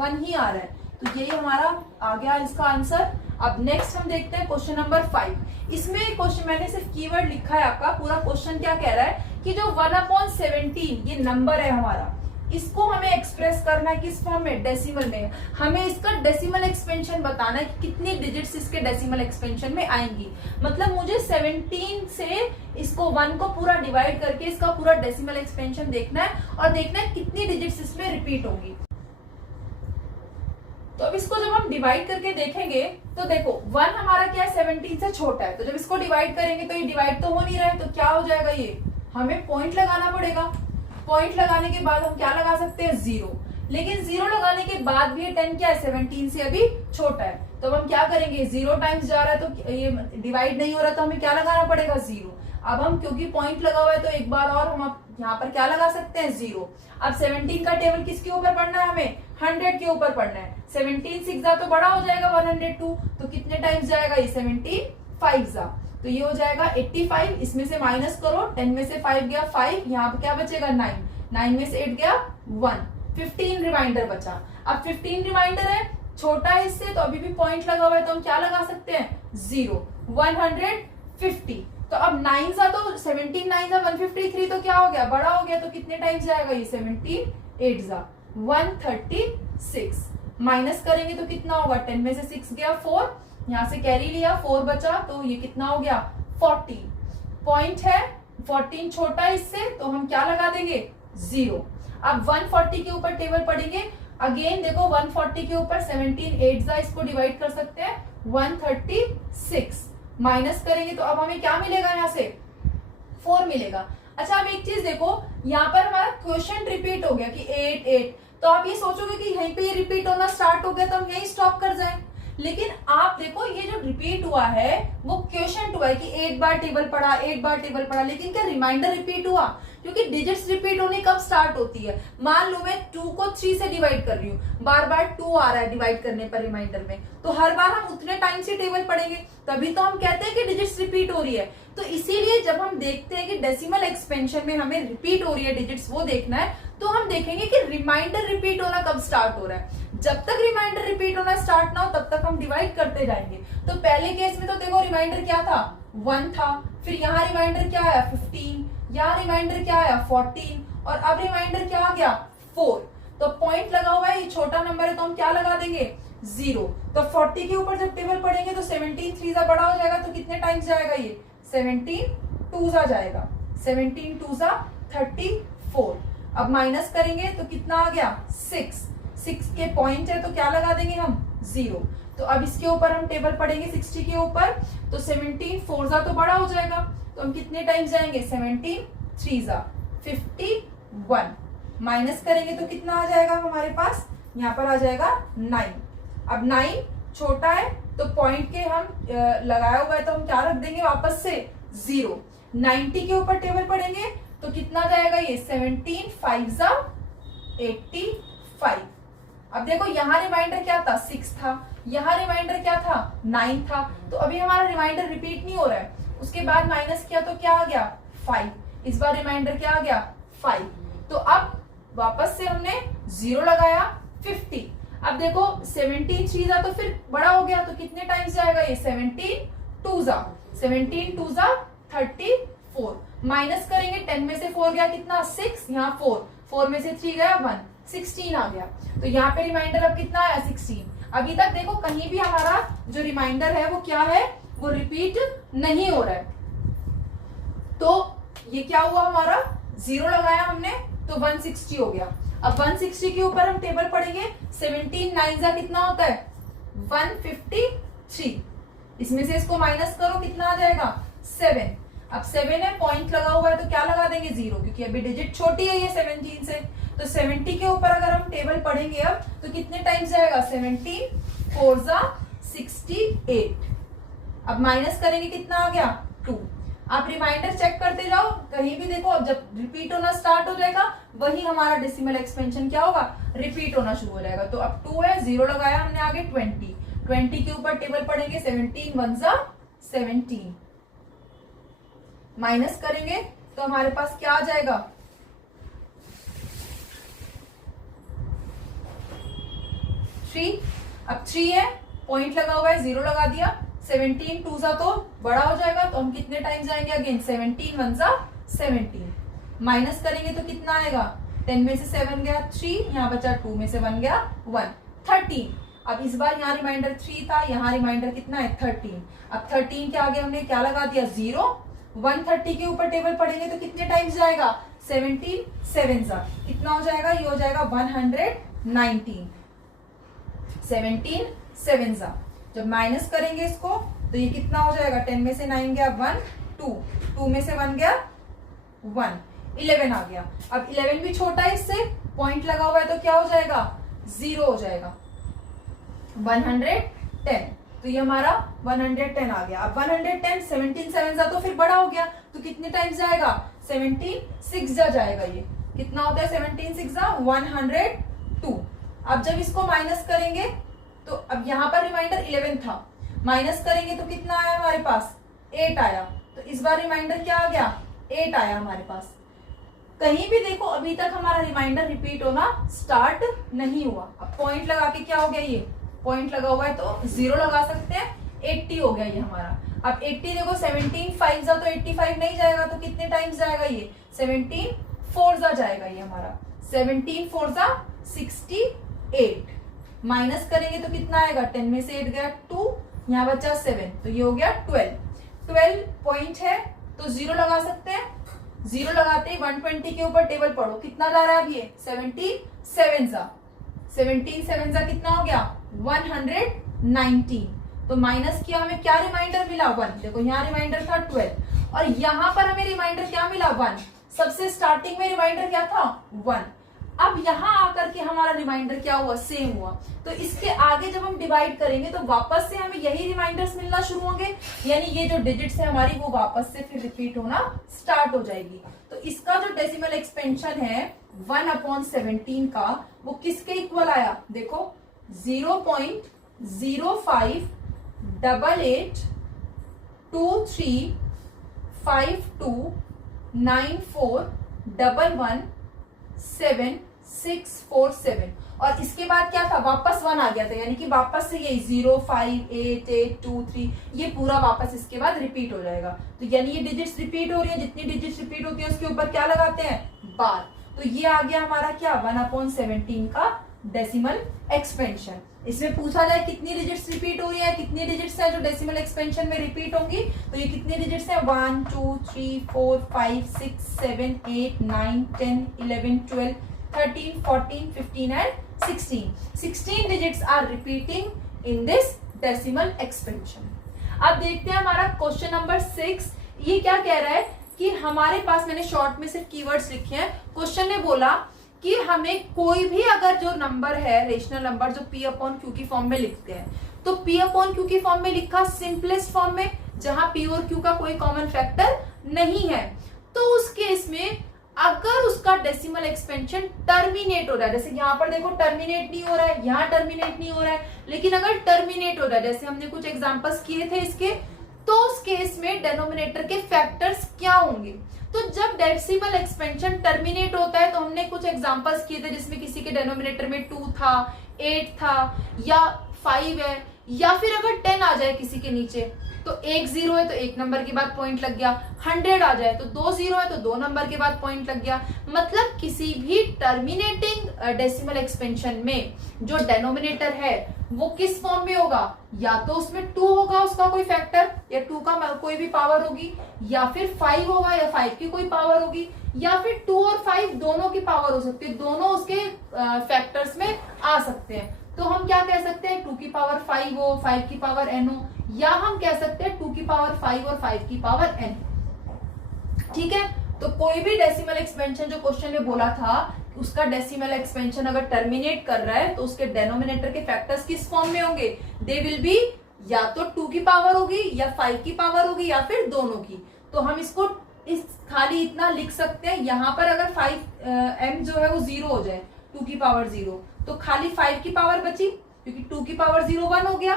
1 ही आ रहा है। तो यही हमारा आ गया इसका आंसर। अब नेक्स्ट हम देखते हैं क्वेश्चन नंबर 5। इसमें क्वेश्चन मैंने सिर्फ कीवर्ड लिखा है, आपका पूरा क्वेश्चन क्या कह रहा है कि जो 1/17 ये नंबर है हमारा, इसको हमें एक्सप्रेस करना है किस फॉर्म में, डेसिमल में। हमें इसका डेसिमल एक्सपेंशन बताना है कि कितनी डिजिट्स इसके डेसिमल एक्सपेंशन में आएंगी। मतलब मुझे 17 से इसको 1 को पूरा डिवाइड करके इसका पूरा डेसिमल एक्सपेंशन देखना है और देखना है कितनी डिजिट्स इसमें रिपीट होंगी। तो अब इसको जब हम डिवाइड करके देखेंगे तो देखो 1 हमारा क्या है 17 से छोटा है, तो जब इसको डिवाइड करेंगे तो ये डिवाइड तो हो नहीं रहा है, तो क्या हो जाएगा, ये हमें पॉइंट लगाना पड़ेगा। पॉइंट लगाने के बाद हम क्या लगा सकते हैं 0, लेकिन 0 लगाने के बाद भी ये 10 क्या है 17 से अभी छोटा है, तो अब हम क्या करेंगे 0 टाइम्स जा रहा है तो ये डिवाइड नहीं हो रहा, तो हमें क्या लगाना पड़ेगा 0। अब हम क्योंकि पॉइंट लगा हुआ है तो एक बार और हम यहाँ पर क्या लगा सकते हैं 0। अब 17 का टेबल किसके ऊपर पढ़ना है, हमें 100 के ऊपर पढ़ना है। 17 6 जा तो बड़ा हो जाएगा 102, तो कितने टाइम्स जाएगा ये 17 5 जा, तो ये हो जाएगा 85। इसमें से माइनस करो, 10 में से 5 गया 5, यहाँ पे क्या बचेगा 9, 9 में से 8 गया 1, 15 रिमाइंडर बचा। अब 15 रिमाइंडर है, छोटा है इससे, तो अभी भी पॉइंट लगा हुआ है तो हम क्या लगा सकते हैं 0, 150। तो अब 9 जा तो 17 9 जा 153, तो क्या हो गया बड़ा हो गया, तो कितने टाइम्स जाएगा ये 17 8 जा 136। माइनस करेंगे तो कितना होगा, 10 में से 6 गया 4, यहाँ से कैरी लिया 4 बचा, तो ये कितना हो गया 14। पॉइंट है 14 छोटा है इससे, तो हम क्या लगा देंगे 0। अब 140 के ऊपर टेबल पढ़ेंगे, अगेन देखो 140 के ऊपर 17 8 जा इसको डिवाइड कर सकते हैं 136। माइनस करेंगे तो अब हमें क्या मिलेगा, यहाँ से 4 मिलेगा। अच्छा अब एक चीज देखो, यहाँ पर हमारा क्वेश्चन रिपीट हो गया कि 8 8, तो आप ये सोचोगे कि यहीं पे ये रिपीट होना स्टार्ट हो गया तो हम यहीं स्टॉप कर जाएं, लेकिन आप देखो ये जो रिपीट हुआ है वो क्वेश्चन हुआ है कि 8 बार टेबल पढ़ा 8 बार टेबल पढ़ा, लेकिन क्या रिमाइंडर रिपीट हुआ, क्योंकि डिजिट्स रिपीट होने कब स्टार्ट होती है, मान लो मैं 2 को 3 से डिवाइड कर रही हूँ, बार बार 2 आ रहा है डिवाइड करने पर रिमाइंडर में, तो हर बार हम उतने टाइम से टेबल पढ़ेंगे, तभी तो हम कहते हैं कि डिजिट्स रिपीट हो रही है। तो इसीलिए जब हम देखते हैं कि डेसिमल एक्सपेंशन में हमें रिपीट हो रही है डिजिट्स, वो देखना है, तो हम देखेंगे कि रिमाइंडर रिपीट होना कब स्टार्ट हो रहा है। जब तक रिमाइंडर रिपीट होना स्टार्ट ना हो तब तक हम डिवाइड करते जाएंगे। तो पहले केस में तो देखो रिमाइंडर क्या था 1 था, फिर यहाँ रिमाइंडर क्या आया 15, यहाँ रिमाइंडर क्या आया 14, और अब रिमाइंडर क्या आ गया 4। तो पॉइंट लगा हुआ है, ये छोटा नंबर है तो हम क्या लगा देंगे 0। तो 40 के ऊपर जब टेबल पढ़ेंगे तो 17 3 जा बड़ा हो जाएगा, तो कितने टाइम्स जाएगा ये 17 2 जा जाएगा, 17 2 जा 34। अब माइनस करेंगे तो कितना आ गया 6 के पॉइंट है तो क्या लगा देंगे हम 0। तो अब इसके ऊपर हम टेबल पढ़ेंगे 60 के ऊपर, तो 17 4 जा तो बड़ा हो जाएगा, तो हम कितने टाइम्स जाएंगे 17 3 जा 51। माइनस करेंगे तो कितना आ जाएगा हमारे पास, यहाँ पर आ जाएगा 9। अब 9 छोटा है तो पॉइंट के हम लगाया हुआ है तो हम क्या रख देंगे वापस से 0। 90 के ऊपर टेबल पढ़ेंगे तो कितना जाएगा ये 17 5 जा 85। अब देखो यहाँ रिमाइंडर क्या था 6 था, यहाँ रिमाइंडर क्या था 9 था, तो अभी हमारा रिमाइंडर रिपीट नहीं हो रहा है। उसके बाद माइनस किया तो क्या आ गया 5, इस बार रिमाइंडर क्या आ गया 5। तो अब वापस से हमने 0 लगाया 50। अब देखो 17 3 जा तो फिर बड़ा हो गया, तो कितने टाइम्स जाएगा ये 17 2 जा 34। माइनस करेंगे 10 में से 4 गया कितना 6, यहाँ 4 में से 3 गया 1, 16 आ गया। तो यहाँ पे रिमाइंडर अब कितना आया 16। अभी तक देखो कहीं भी हमारा जो रिमाइंडर है वो क्या है, वो रिपीट नहीं हो रहा है। तो ये क्या हुआ हमारा 0 लगाया हमने तो 160 हो गया। अब 160 के ऊपर हम टेबल पढ़ेंगे 17 9 जा कितना होता है 153। इसमें से इसको माइनस करो कितना आ जाएगा 7। अब 7 है, पॉइंट लगा हुआ है तो क्या लगा देंगे 0, क्योंकि अभी डिजिट छोटी है ये 17 से। तो 70 के ऊपर अगर हम टेबल पढ़ेंगे अब तो कितने टाइम्स जाएगा 17 4 जा 68। अब माइनस करेंगे कितना आ गया 2। आप रिमाइंडर चेक करते जाओ, कहीं भी देखो अब जब रिपीट होना स्टार्ट हो जाएगा वही हमारा डेसिमल एक्सपेंशन क्या होगा रिपीट होना शुरू हो जाएगा। तो अब 2 है, 0 लगाया हमने, आगे 20 के ऊपर टेबल पढ़ेंगे 17 1 जा 17, माइनस करेंगे तो हमारे पास क्या आ जाएगा 3। अब 3 है, पॉइंट लगा हुआ है, 0 लगा दिया, 17 2 जा तो बड़ा हो जाएगा, तो हम कितने टाइम जाएंगे अगेन 17 1 जा 17, माइनस करेंगे तो कितना आएगा 10 में से 7 गया 3, यहाँ बचा 2 में से 1 गया 1 13। अब इस बार यहाँ रिमाइंडर 3 था, यहाँ रिमाइंडर कितना है 13। अब 13 के आगे हमने क्या लगा दिया 0, 130 के ऊपर टेबल पढ़ेंगे तो कितने टाइम्स जाएगा 17 7 जा कितना हो जाएगा, ये हो जाएगा 119, 17 7 जा। जब माइनस करेंगे इसको तो ये कितना हो जाएगा 10 में से 9 गया 1 2, 2 में से 1 गया 1, 11 आ गया। अब 11 भी छोटा है इससे, पॉइंट लगा हुआ है तो क्या हो जाएगा 0 हो जाएगा 110। तो ये हमारा 110 आ गया। अब 110 17 7 जा तो फिर बड़ा हो गया, तो कितने टाइम्स जाएगा 17 6 जा जाएगा। ये कितना होता है 17 6 जा 102। अब जब इसको माइनस करेंगे तो अब यहाँ पर रिमाइंडर 11 था, माइनस करेंगे तो कितना आया हमारे पास 8 आया। तो इस बार रिमाइंडर क्या आ गया 8 आया हमारे पास। कहीं भी देखो अभी तक हमारा रिमाइंडर रिपीट होना स्टार्ट नहीं हुआ। अब पॉइंट लगा के क्या हो गया, ये पॉइंट लगा हुआ है तो 0 लगा सकते हैं, 80 हो गया ये हमारा। अब 80 देखो 17 5 जा तो 85 नहीं जाएगा, तो कितने टाइम्स जाएगा ये 17 4 जा जाएगा ये हमारा, 17 4 जा 68, माइनस करेंगे तो कितना आएगा 10 में से 8 गया 2, यहाँ बचा 7, तो ये हो गया 12 पॉइंट है तो 0 लगा सकते हैं। 0 लगाते ही 120 के ऊपर टेबल पढ़ो, कितना जा रहा है अब ये 17 7 जा, 17 7 जा कितना हो गया 119। तो माइनस किया, हमें क्या रिमाइंडर मिला 1। देखो यहाँ रिमाइंडर था 12 और यहाँ पर हमें रिमाइंडर क्या मिला 1। सबसे स्टार्टिंग में रिमाइंडर क्या था 1। अब यहाँ आकर के हमारा रिमाइंडर क्या हुआ सेम हुआ, तो इसके आगे जब हम डिवाइड करेंगे तो वापस से हमें यही रिमाइंडर्स मिलना शुरू होंगे, यानी ये जो डिजिट्स है हमारी वो वापस से फिर रिपीट होना स्टार्ट हो जाएगी। तो इसका जो डेसिमल एक्सपेंशन है 1/17 का वो किसके इक्वल आया, देखो 0.058882494117647 और इसके बाद क्या था वापस 1 आ गया था, यानी कि वापस से यही 0 5 8 8 2 3 ये पूरा वापस इसके बाद रिपीट हो जाएगा। तो यानी ये डिजिट्स रिपीट हो रही है, जितनी डिजिट्स रिपीट होती है उसके ऊपर क्या लगाते हैं बार। तो ये आ गया हमारा क्या 1/17 का डेसिमल एक्सपेंशन। इसमें पूछा जाए कितनी डिजिट्स रिपीट हो रही है, कितनी डिजिट्स है जो डेसिमल एक्सपेंशन में रिपीट होंगी, तो ये कितनी डिजिट्स है 1 2 3 4 5 6 7 8 9 10 11 12 13 14 15 and 16 digits are repeating in this decimal expansion. अब देखते हैं हमारा क्वेश्चन नंबर 6। ये क्या कह रहा है कि हमारे पास, मैंने शॉर्ट में सिर्फ कीवर्ड्स लिखे हैं, क्वेश्चन ने बोला कि हमें कोई भी अगर जो नंबर है रेशनल नंबर जो P अपॉन Q की फॉर्म में लिखते हैं, तो P अपॉन Q की फॉर्म में लिखा सिंपलेस्ट फॉर्म में जहां P और Q का कोई कॉमन फैक्टर नहीं है, तो उस केस में अगर उसका डेसिमल एक्सपेंशन टर्मिनेट हो रहा है, जैसे यहाँ पर देखो टर्मिनेट नहीं हो रहा है, यहाँ टर्मिनेट नहीं हो रहा है, लेकिन अगर टर्मिनेट हो रहा है जैसे हमने कुछ एग्जांपल्स किए थे इसके, तो उस केस में डेनोमिनेटर के फैक्टर्स क्या होंगे। तो जब डेसिमल एक्सपेंशन टर्मिनेट होता है तो हमने कुछ एग्जांपल्स किए थे जिसमें किसी के डेनोमिनेटर में 2 था 8 था या 5 है, या फिर अगर 10 आ जाए किसी के नीचे तो 1 0 है तो 1 नंबर के बाद पॉइंट लग गया, 100 आ जाए तो 2 0 है तो 2 नंबर के बाद पॉइंट लग गया। मतलब किसी भी टर्मिनेटिंग डेसिमल एक्सपेंशन में जो डेनोमिनेटर है वो किस फॉर्म में होगा, या तो उसमें 2 होगा उसका कोई फैक्टर या 2 का कोई भी पावर होगी, या फिर 5 होगा या 5 की कोई पावर होगी, या फिर 2 और 5 दोनों की पावर हो सकती है, दोनों उसके फैक्टर्स में आ सकते हैं। तो हम क्या कह सकते हैं 2 की पावर 5 हो, 5 की पावर n हो, या हम कह सकते हैं 2 की पावर 5 और 5 की पावर n। ठीक है, तो कोई भी डेसिमल एक्सपेंशन जो क्वेश्चन में बोला था, उसका डेसिमल एक्सपेंशन अगर टर्मिनेट कर रहा है तो उसके डेनोमिनेटर के फैक्टर्स किस फॉर्म में होंगे? दे विल बी या तो 2 की पावर होगी या 5 की पावर होगी या फिर दोनों की। तो हम इसको इस खाली इतना लिख सकते हैं, यहाँ पर अगर 5m जो है वो 0 हो जाए, 2 की पावर 0, तो खाली 5 की पावर बची, क्योंकि 2 की पावर 0 1 हो गया,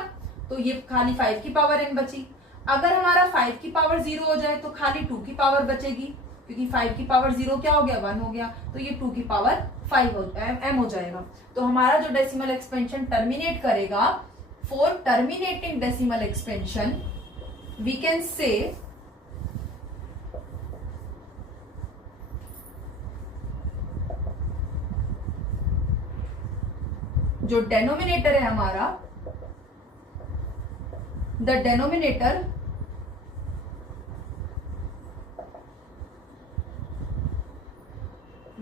तो ये खाली 5 की पावर n बची। अगर हमारा 5 की पावर 0 हो जाए तो खाली 2 की पावर बचेगी, क्योंकि 5 की पावर 0 क्या हो गया? 1 हो गया, तो ये 2 की पावर 5 m हो जाएगा। तो हमारा जो डेसिमल एक्सपेंशन टर्मिनेट करेगा, for terminating decimal expansion we can say जो डेनोमिनेटर है हमारा, the denominator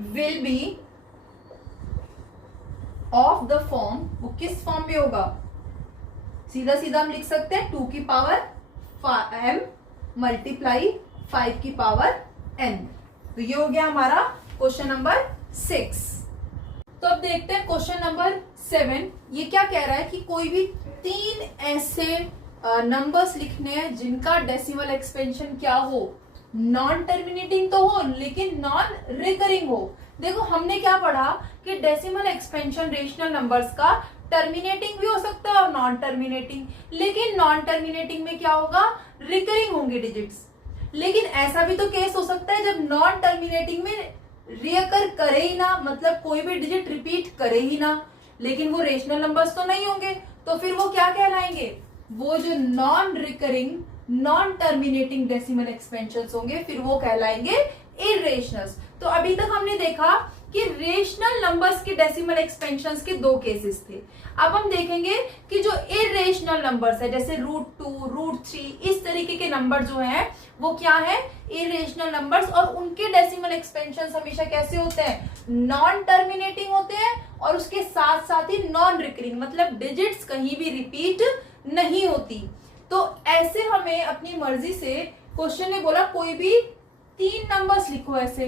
will be of the form, वो किस फॉर्म में होगा? सीधा सीधा हम लिख सकते हैं 2 की पावर m मल्टीप्लाई 5 की पावर n। तो ये हो गया हमारा क्वेश्चन नंबर 6। तो अब देखते हैं क्वेश्चन नंबर 7। ये क्या कह रहा है कि कोई भी 3 ऐसे नंबर्स लिखने हैं जिनका डेसिमल एक्सपेंशन क्या हो? नॉन टर्मिनेटिंग तो हो लेकिन नॉन रिकरिंग हो। देखो हमने क्या पढ़ा कि डेसिमल एक्सपेंशन रेशनल नंबर्स का टर्मिनेटिंग भी हो सकता है और नॉन टर्मिनेटिंग, लेकिन नॉन टर्मिनेटिंग में क्या होगा? रिकरिंग होंगे डिजिट्स। लेकिन ऐसा भी तो केस हो सकता है जब नॉन टर्मिनेटिंग में रिकर करे ही ना, मतलब कोई भी डिजिट रिपीट करे ही ना, लेकिन वो रेशनल नंबर्स तो नहीं होंगे, तो फिर वो क्या कहलाएंगे? वो जो non recurring non terminating decimal expansions होंगे फिर वो कहलाएंगे इरेशनल्स। तो अभी तक हमने देखा कि रेशनल नंबर्स के डेसिमल एक्सपेंशंस के 2 केसेस थे। अब हम देखेंगे कि जो इरेशनल नंबर्स है, जैसे √2, √3, इस तरीके के नंबर जो हैं वो क्या है? इरेशनल नंबर्स, और उनके डेसिमल एक्सपेंशंस हमेशा कैसे होते हैं? नॉन टर्मिनेटिंग होते हैं और उसके साथ साथ ही नॉन रिकरिंग, मतलब डिजिट्स कहीं भी रिपीट नहीं होती। तो ऐसे हमें अपनी मर्जी से क्वेश्चन ने बोला कोई भी 3 नंबर्स लिखो ऐसे,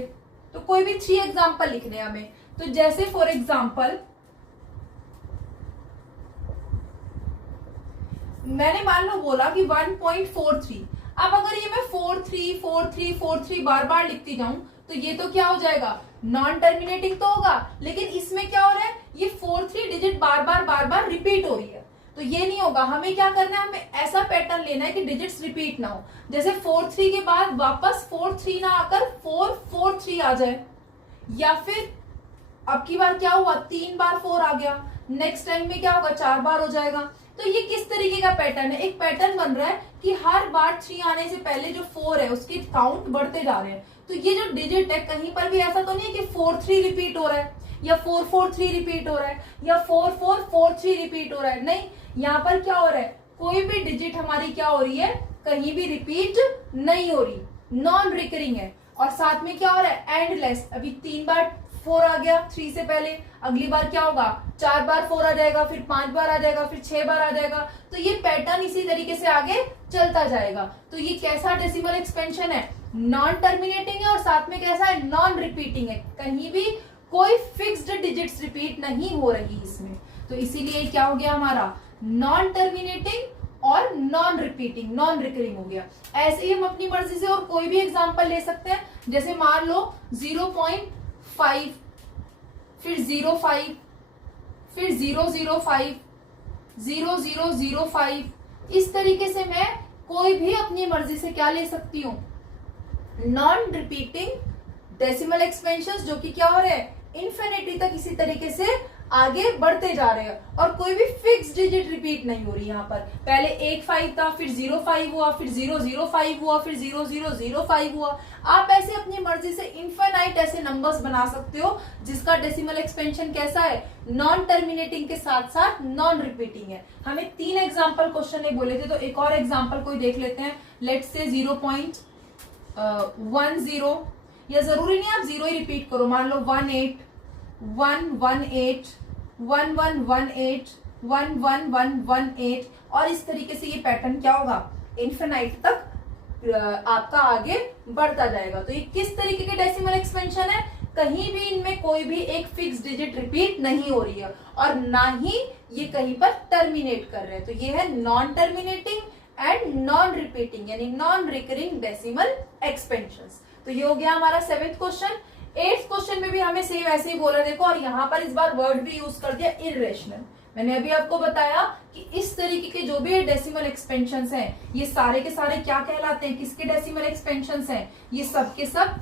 तो कोई भी 3 एग्जाम्पल लिखने हैं हमें। तो जैसे फॉर एग्जाम्पल मैंने मान लो बोला कि 1.43। अब अगर ये मैं 43 43 43 बार बार लिखती जाऊं तो ये तो क्या हो जाएगा? नॉन टर्मिनेटिंग तो होगा, लेकिन इसमें क्या हो रहा है? ये 43 डिजिट बार बार रिपीट हो रही है, तो ये नहीं होगा। हमें क्या करना है? हमें ऐसा पैटर्न लेना है कि डिजिट्स रिपीट ना हो। जैसे 43 के बाद वापस 43 ना आकर 443 आ जाए, या फिर अब की बार क्या हुआ? 3 बार 4 आ गया, नेक्स्ट टाइम में क्या होगा? 4 बार हो जाएगा। तो ये किस तरीके का पैटर्न है? एक पैटर्न बन रहा है कि हर बार 3 आने से पहले जो 4 है उसके काउंट बढ़ते जा रहे हैं। तो ये जो डिजिट है कहीं पर भी ऐसा तो नहीं है कि 43 रिपीट हो रहा है या 443 रिपीट हो रहा है या 4443 रिपीट हो रहा है, नहीं, यहाँ पर क्या हो रहा है? कोई भी डिजिट हमारी क्या हो रही है? कहीं भी रिपीट नहीं हो रही, नॉन रिकरिंग है। और साथ में क्या हो रहा है? एंडलेस। अभी 3 बार 4 आ गया 3 से पहले, अगली बार क्या होगा? 4 बार 4 आ जाएगा, फिर 5 बार आ जाएगा, फिर 6 बार आ जाएगा। तो ये पैटर्न इसी तरीके से आगे चलता जाएगा। तो ये कैसा डेसिमल एक्सपेंशन है? नॉन टर्मिनेटिंग है और साथ में कैसा है? नॉन रिपीटिंग है, कहीं भी कोई फिक्स्ड डिजिट्स रिपीट नहीं हो रही इसमें। तो इसीलिए क्या हो गया हमारा? नॉन टर्मिनेटिंग और नॉन रिपीटिंग, नॉन रिकरिंग हो गया। ऐसे ही हम अपनी मर्जी से और कोई भी एग्जांपल ले सकते हैं। जैसे मान लो 0.5, फिर 0.5, फिर 0.05, 0.005, इस तरीके से मैं कोई भी अपनी मर्जी से क्या ले सकती हूँ? नॉन रिपीटिंग डेसिमल एक्सपेंशंस, जो कि क्या हो रहे हैं? इन्फिनिटी तक इसी तरीके से आगे बढ़ते जा रहे हैं और कोई भी फिक्स डिजिट रिपीट नहीं हो रही। यहाँ पर पहले 1.5 था, फिर 0.5 हुआ, फिर 0.05 हुआ, फिर 0.005 हुआ। आप ऐसे अपनी मर्जी से इन्फिनाइट ऐसे नंबर्स बना सकते हो जिसका डेसिमल एक्सपेंशन कैसा है? नॉन टर्मिनेटिंग के साथ साथ नॉन रिपीटिंग है। हमें 3 एग्जाम्पल क्वेश्चन ने बोले थे, तो एक और एग्जाम्पल कोई देख लेते हैं। लेट्स से 0.10, या जरूरी नहीं आप 0 ही रिपीट करो, मान लो 18, 118, 1118, 11118, और इस तरीके से ये पैटर्न क्या होगा? इन्फिनाइट तक आपका आगे बढ़ता जाएगा। तो ये किस तरीके के डेसिमल एक्सपेंशन है, कहीं भी इनमें कोई भी एक फिक्स डिजिट रिपीट नहीं हो रही है और ना ही ये कहीं पर टर्मिनेट कर रहे हैं। तो ये है non terminating and non repeating यानी नॉन रिकरिंग डेसिमल एक्सपेंशंस। तो ये हो गया हमारा 7th क्वेश्चन। 8th क्वेश्चन में भी हमें सेम ऐसे ही बोला, देखो, और यहाँ पर इस बार वर्ड भी यूज कर दिया इर्रेशनल। मैंने अभी आपको बताया कि इस तरीके के जो भी डेसिमल एक्सपेंशंस हैं ये सारे के सारे क्या कहलाते हैं, किसके डेसिमल एक्सपेंशंस हैं, ये सब के सब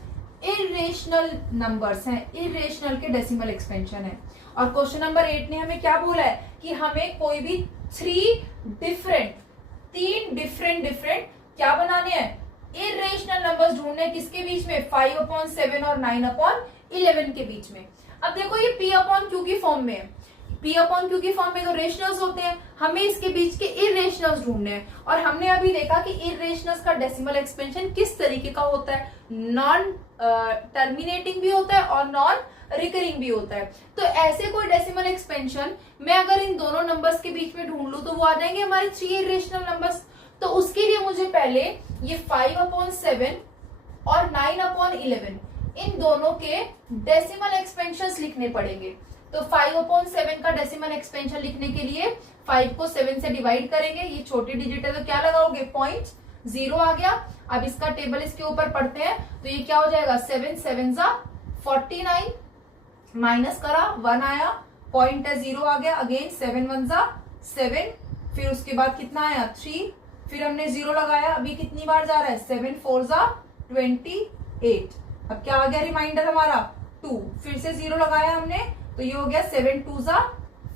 इरेशनल नंबर्स हैं, इरेशनल के डेसिमल एक्सपेंशन है। और क्वेश्चन नंबर 8 ने हमें क्या बोला है कि हमें कोई भी तीन डिफरेंट क्या बनाने हैं, इरेशनल नंबर्स ढूंढने हैं, किसके बीच में, 5/7 और 9/11 के बीच में। अब देखो ये P/Q की फॉर्म में है, P/Q की फॉर्म में तो रेशनल्स होते हैं, हमें इसके बीच के इरेशनल्स ढूंढने हैं। और हमने अभी देखा कि इरेशनल्स का डेसिमल एक्सपेंशन किस तरीके का होता है, नॉन टर्मिनेटिंग भी होता है और नॉन रिकरिंग भी होता है। तो ऐसे कोई डेसिमल एक्सपेंशन मैं अगर इन दोनों नंबर्स के बीच में ढूंढ लूं तो वो आ जाएंगे हमारे 3 इरेशनल नंबर्स। तो उसके लिए मुझे पहले ये 5/7 और 9/11 इन दोनों के डेसिमल एक्सपेंशंस लिखने पड़ेंगे। तो 5/7 का डेसिमल एक्सपेंशन लिखने के लिए 5 को 7 से डिवाइड करेंगे, ये छोटी डिजिट है तो क्या लगाओगे, 0.0 आ गया। अब इसका टेबल इसके ऊपर पढ़ते हैं तो ये क्या हो जाएगा, 7 7 49 माइनस करा 1 आया, पॉइंट है 0 आ गया, अगेन 7 1 7, फिर उसके बाद कितना आया 3, फिर हमने 0 लगाया, अभी कितनी बार जा रहा है 7 4 28। अब क्या आ गया रिमाइंडर हमारा 2, फिर से 0 लगाया हमने तो ये हो गया 7 2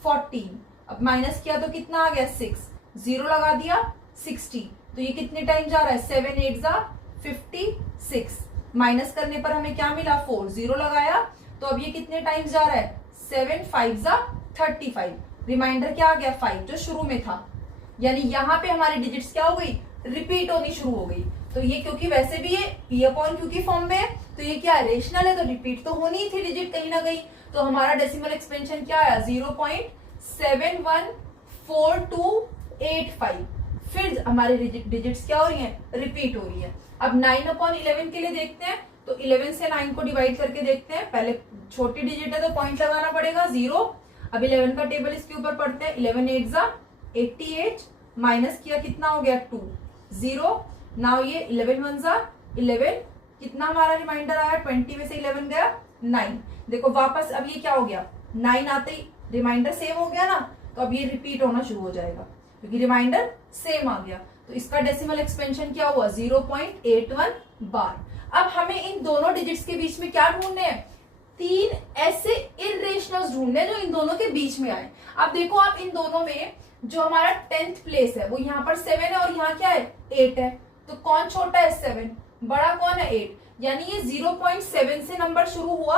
14। अब माइनस किया तो कितना आ गया 6, 0 लगा दिया 60, तो ये कितने टाइम जा रहा है 7 8 56। माइनस करने पर हमें क्या मिला 4, 0 लगाया तो अब ये कितने टाइम्स जा रहा है 7 5 35। रिमाइंडर क्या आ गया 5 जो शुरू में था, यानी यहाँ पे हमारी डिजिट्स क्या हो गई, रिपीट होनी शुरू हो गई। तो ये क्योंकि वैसे भी ये P/Q की फॉर्म में है तो ये क्या रेशनल है तो रिपीट तो होनी ही थी डिजिट कहीं ना कहीं। तो हमारा डेसिमल एक्सपेंशन क्या आया 0.714285। फिर हमारी डिजिट्स क्या हो रही हैं, रिपीट हो रही है। अब 9/11 के लिए देखते हैं तो 11 से 9 को डिवाइड करके देखते हैं, पहले छोटी डिजिट है तो पॉइंट लगाना पड़ेगा 0। अब 11 का टेबल इसके ऊपर पढ़ते हैं, 11 8 88 माइनस किया कितना हो गया 2 0। नाउ ये 11 1 11, कितना हमारा रिमाइंडर आया 20 में से 11 गया 9। देखो वापस अब ये क्या हो गया 9 आते ही रिमाइंडर सेम हो गया ना, तो अब ये रिपीट होना शुरू हो जाएगा क्योंकि रिमाइंडर सेम आ गया। तो इसका डेसिमल एक्सपेंशन क्या हुआ 0.81 बार। अब हमें इन दोनों डिजिट्स के बीच में क्या ढूंढने हैं, 3 ऐसे इरेशनल्स ढूंढने हैं जो इन दोनों के बीच में आए। अब देखो आप इन दोनों में जो हमारा 10th प्लेस है वो यहाँ पर 7 है और यहाँ क्या है 8 है, तो कौन छोटा है 7, बड़ा कौन है 8, यानी ये 0.7 से नंबर शुरू हुआ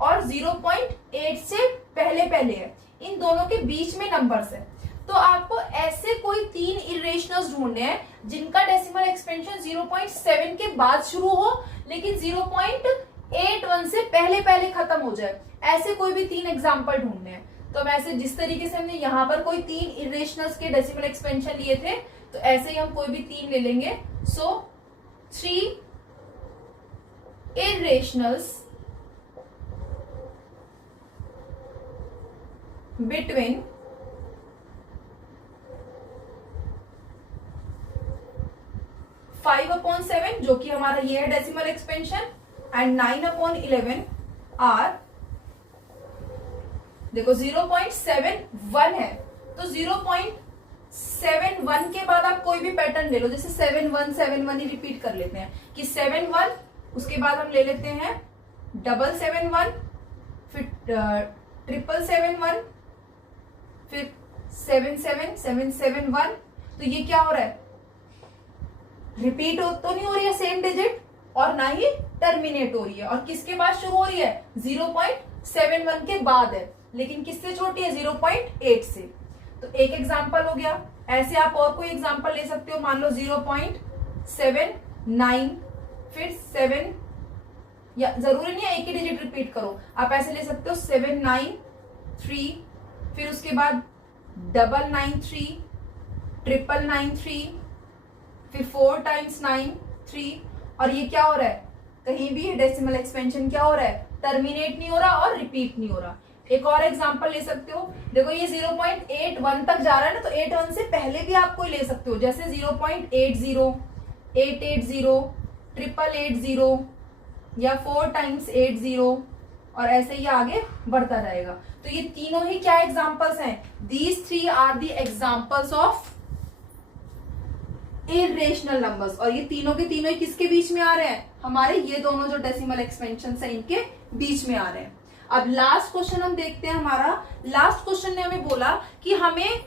और 0.8 से पहले है, इन दोनों के बीच में नंबर्स है। तो आपको ऐसे कोई 3 इरेशनल्स ढूंढने हैं जिनका डेसिमल एक्सपेंशन 0.7 के बाद शुरू हो लेकिन 0.81 से पहले खत्म हो जाए, ऐसे कोई भी 3 एग्जाम्पल ढूंढने हैं। तो हम ऐसे जिस तरीके से हमने यहाँ पर कोई 3 इरेशनल्स के डेसिमल एक्सपेंशन लिए थे तो ऐसे ही हम कोई भी 3 ले लेंगे। सो 3 irrationals between 5/7 जो कि हमारा ये है डेसिमल एक्सपेंशन एंड 9/11 आर, देखो 0.71 है तो 0.71 के बाद आप कोई भी पैटर्न ले लो, जैसे 7 1 ही रिपीट कर लेते हैं कि 7 1, उसके बाद हम ले लेते हैं 771, फिर 777, फिर 77771। तो ये क्या हो रहा है, रिपीट तो नहीं हो रही है सेम डिजिट और ना ही टर्मिनेट हो रही है, और किसके बाद शुरू हो रही है 0.71 के बाद है, लेकिन किससे छोटी है 0.8 से। तो एक एग्जांपल हो गया। ऐसे आप और कोई एग्जांपल ले सकते हो, मान लो 0.79, फिर 7, या जरूरी नहीं है एक ही डिजिट रिपीट करो, आप ऐसे ले सकते हो 793, फिर उसके बाद 993, 993, फिर 4 टाइम्स 9 3, और ये क्या हो रहा है, कहीं भी डेसिमल एक्सपेंशन क्या हो रहा है, टर्मिनेट नहीं हो रहा और रिपीट नहीं हो रहा। एक और एग्जांपल ले सकते हो, देखो ये 0.81 तक जा रहा है ना, तो 81 से पहले भी आप कोई ले सकते हो, जैसे 0.80 880 880 या 4 टाइम्स 80, और ऐसे ही आगे बढ़ता रहेगा। तो ये तीनों ही क्या एग्जांपल्स हैं, these 3 are the examples of irrational numbers, और ये तीनों के तीनों ही किसके बीच में आ रहे हैं, हमारे ये दोनों जो डेसिमल एक्सपेंशन है इनके बीच में आ रहे हैं। अब लास्ट क्वेश्चन हम देखते हैं। हमारा लास्ट क्वेश्चन ने हमें बोला कि हमें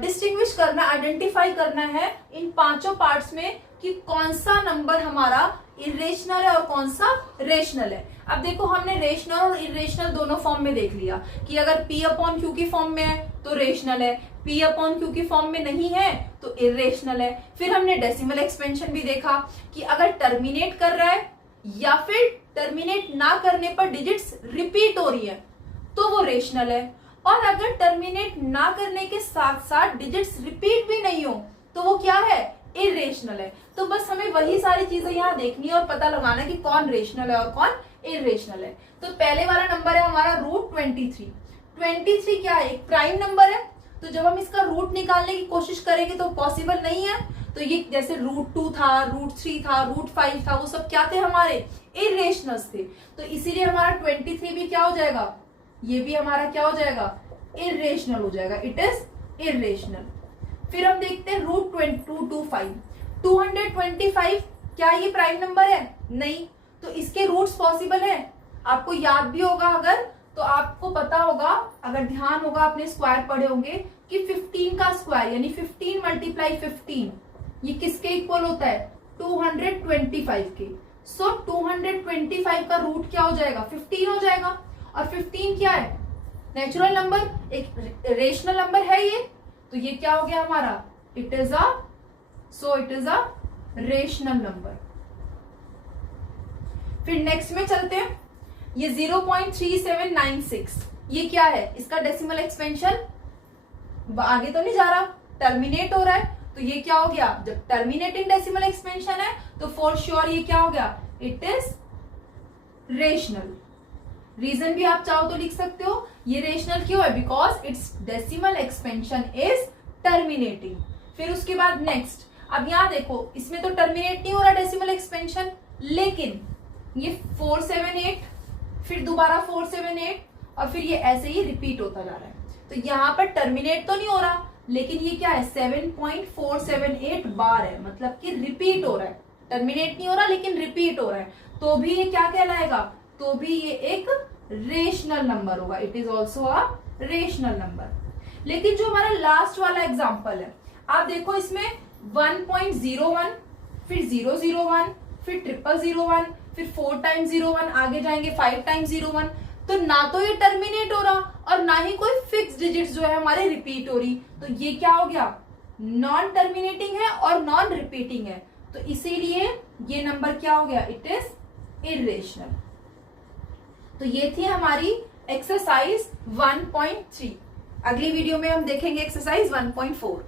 डिस्टिंग्विश करना, आइडेंटिफाई करना है इन पांचों पार्ट्स में कि कौन सा नंबर हमारा इरेशनल है और कौन सा रेशनल है। अब देखो हमने रेशनल और इरेशनल दोनों फॉर्म में देख लिया कि अगर P अपॉन Q की फॉर्म में है तो रेशनल है, P अपॉन Q की फॉर्म में नहीं है तो इरेशनल है। फिर हमने डेसिमल एक्सपेंशन भी देखा कि अगर टर्मिनेट कर रहा है या फिर टर्मिनेट ना करने पर डिजिट्स रिपीट हो रही है तो वो रेशनल है, और अगर टर्मिनेट ना करने के साथ साथ डिजिट्स रिपीट भी नहीं हो तो वो क्या है, इरेशनल है। तो बस हमें वही सारी चीजें यहाँ देखनी है और पता लगाना कि कौन रेशनल है और कौन इरेशनल है। तो पहले वाला नंबर है हमारा रूट 23। 23 क्या है, एक प्राइम नंबर है, तो जब हम इसका रूट निकालने की कोशिश करेंगे तो पॉसिबल नहीं है। तो ये जैसे रूट 2 था, रूट 3 था, रूट 5 था, वो सब क्या थे, हमारे इरेशनल्स थे। तो इसीलिए हमारा 23 भी क्या हो जाएगा, ये भी हमारा क्या हो जाएगा, इरेशनल हो जाएगा, इट इज इरेशनल। फिर हम देखते हैं रूट 225। 225 क्या ये प्राइम नंबर है, नहीं, तो इसके रूट्स पॉसिबल है। आपको याद भी होगा, अगर तो आपको पता होगा, अगर ध्यान होगा, आपने स्क्वायर पढ़े होंगे कि 15 का स्क्वायर यानी 15 मल्टीप्लाई 15 ये किसके इक्वल होता है, 225 के। सो 225 का रूट क्या हो जाएगा, 15 हो जाएगा। और 15 क्या है, नेचुरल नंबर, एक रेशनल नंबर है ये, तो ये क्या हो गया हमारा, it is a rational number. फिर नेक्स्ट में चलते हैं, ये 0.3796 ये क्या है, इसका डेसिमल एक्सपेंशन आगे तो नहीं जा रहा, टर्मिनेट हो रहा है, तो ये क्या हो गया, जब टर्मिनेटिंग डेसिमल एक्सपेंशन है तो फॉर श्योर ये क्या हो गया, इट इज रेशनल। रीजन भी आप चाहो तो लिख सकते हो, ये रेशनल क्यों है, because it's decimal expansion is terminating. फिर उसके बाद नेक्स्ट, अब यहां देखो इसमें तो टर्मिनेट नहीं हो रहा डेसिमल एक्सपेंशन, लेकिन ये 478 फिर दोबारा 478 और फिर ये ऐसे ही रिपीट होता जा रहा है। तो यहाँ पर टर्मिनेट तो नहीं हो रहा, लेकिन ये क्या है, 7.478 बार है, मतलब कि रिपीट हो रहा है। टर्मिनेट नहीं हो रहा लेकिन रिपीट हो रहा है, तो भी ये क्या कहलाएगा, तो भी ये एक रेशनल नंबर होगा, it is also a rational number. लेकिन जो हमारा लास्ट वाला एग्जाम्पल है, आप देखो इसमें 1.01 फिर 001 फिर 0001 फिर 4 टाइम्स 01 आगे जाएंगे 5 टाइम्स 01, तो ना तो ये टर्मिनेट हो रहा और ना ही कोई फिक्स डिजिट जो है हमारे रिपीट हो रही, तो ये क्या हो गया, नॉन टर्मिनेटिंग है और नॉन रिपीटिंग है, तो इसीलिए ये नंबर क्या हो गया, इट इज इरेशनल। तो ये थी हमारी एक्सरसाइज 1.3। अगली वीडियो में हम देखेंगे एक्सरसाइज 1.4।